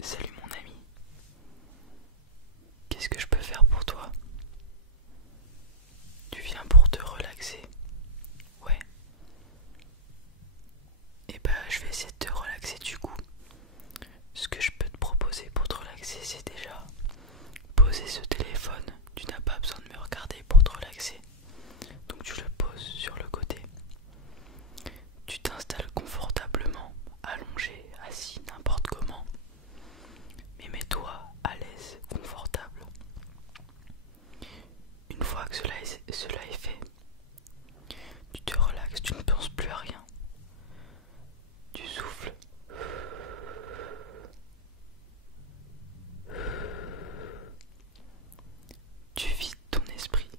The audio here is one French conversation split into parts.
Salut mon ami, qu'est-ce que je peux faire pour toi? Tu viens pour te relaxer? Ouais. Et bah je vais essayer de te relaxer du coup. Ce que je peux te proposer pour te relaxer, c'est déjà poser ce téléphone. Tu n'as pas besoin de me regarder pour te relaxer. Donc tu le poses sur le côté. Tu t'installes confortablement, allongé, assis, n'importe comment. Mais mets-toi à l'aise, confortable. Une fois que cela est fait, tu te relaxes, tu ne penses plus à rien. Tu souffles. Tu vides ton esprit.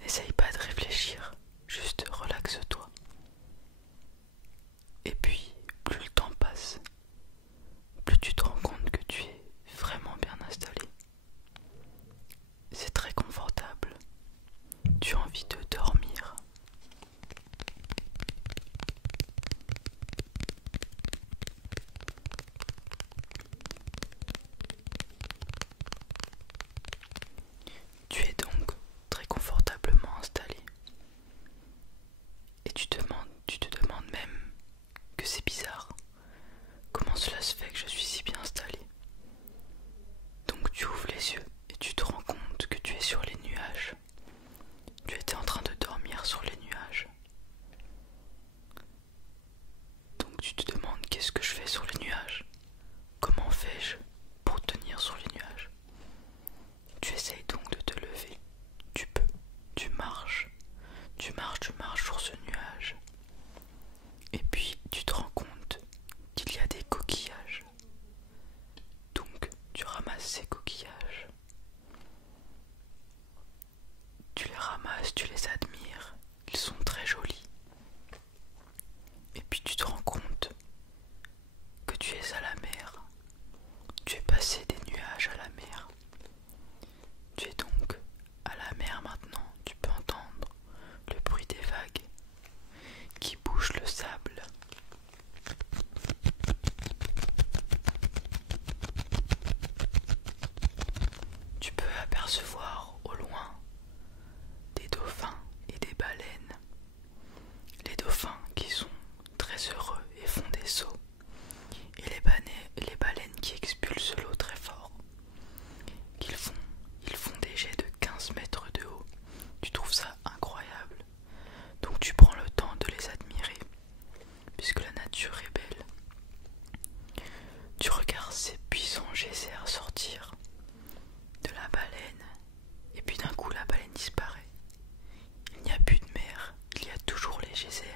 N'essaye pas de réfléchir, juste relaxe-toi. Et puis, plus le temps passe, plus tu te rends compte que tu es vraiment bien installé. C'est très confortable. Tu as envie de dormir. Tu es donc très confortablement installé. Et tu te demandes même que c'est bizarre. Comment cela se fait que je suis si bien installé? Donc tu ouvres les yeux et tu te rends compte que tu es sur les nuages. Tu étais en train de dormir sur les nuages. Donc tu te demandes qu'est-ce que je fais sur les nuages? Comment fais-je pour tenir sur les nuages? Tu essayes donc de te lever. Tu peux. Tu marches. Tu marches sur ce nuage. Et puis tu te rends compte qu'il y a des coquillages. Donc tu ramasses ces coquillages. Tu les ramasses, tu les admires. Ils sont très jolis. Et puis tu te rends compte que tu es à la mer. Tu es passé des nuages à la mer. Tu es donc à la mer maintenant. Tu peux entendre le bruit des vagues qui bougent le sable. Tu peux apercevoir au loin des dauphins et des baleines. Les dauphins qui sont très heureux et font des sauts. Et les baleines qui expulsent l'eau très fort. Ils font des jets de 15 mètres de haut. Tu trouves ça incroyable. Donc tu prends le temps de les admirer, puisque la nature est belle. Tu regardes ces puissants geysers sortir de la baleine, et puis d'un coup la baleine disparaît. Il n'y a plus de mer, il y a toujours les geysers.